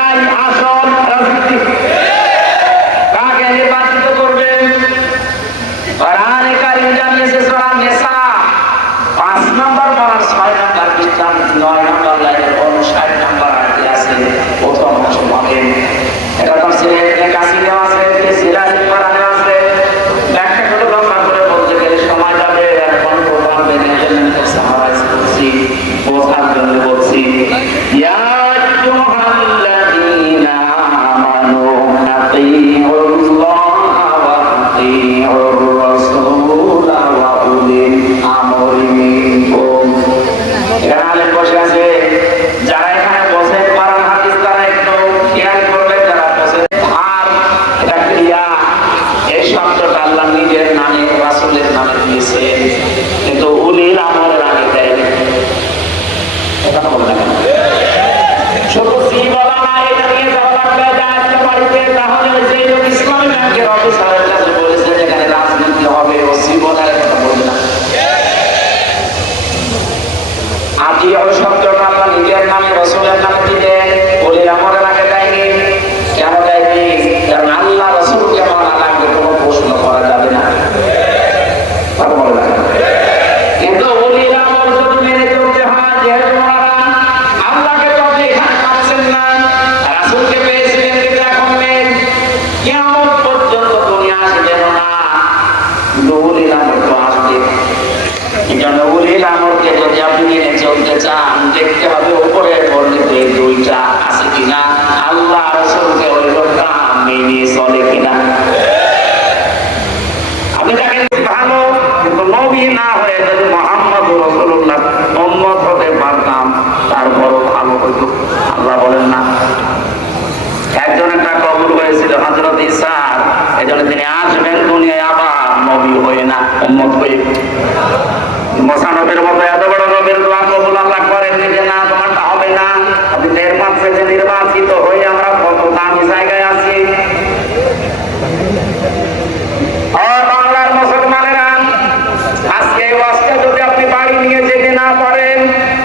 I, আল্লাহ নিজের নামে রসুলের নামে ইসার এজন্য তিনি আসবেন, দুনিয়ায় আবার নবী হয়ে না, উম্মত হয়ে। মোসানবের মতো এত বড় নবীর দোয়া কবুল আল্লাহ করেননি যে না, তোমারটা হবে না। আপনি দেড় মাস থেকে নির্বাচিত হয়ে আমরা কত দামি জায়গায় আছি।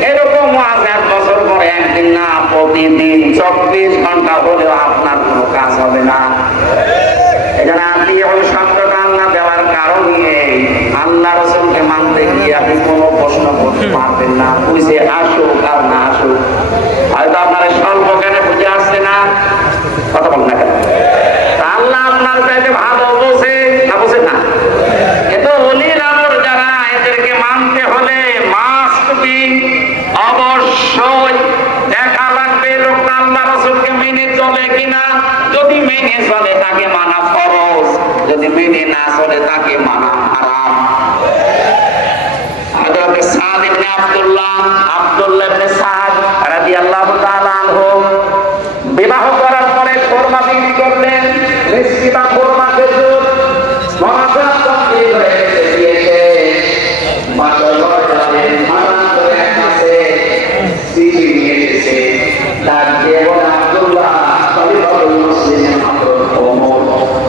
এরকম একদিন না, প্রতিদিন চব্বিশ ঘণ্টা হলেও আপনার কোনো কাজ হবে না। আল্লাহ দেওয়ার কারণে আল্লাহ রসুলকে মানতে গিয়ে আপনি কোন প্রশ্ন করতে পারবেন না। বুঝে আসুক আর না আসুক। হয়তো আপনার স্বল্প স্বল্পজ্ঞানে বুঝে আসছে না। কথা বল না কেন? আল্লাহ আপনার চাইতে ভালো বলছে। মেনে চলে তাকে মানা ফরজ। যদি মেনে না চলে তাকে মানা আরাম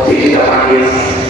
pedida para a.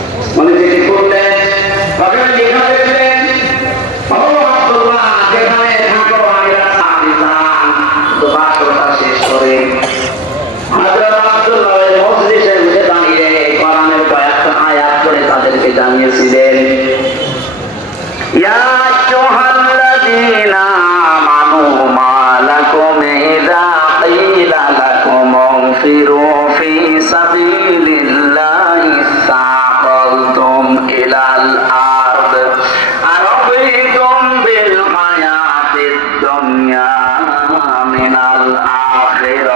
والآخرة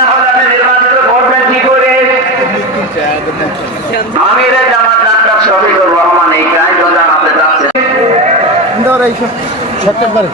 Aamir Jamaat doctor Shafiqur Rahman এই কাজ জানাতে চাচ্ছেন সেপ্টেম্বরে।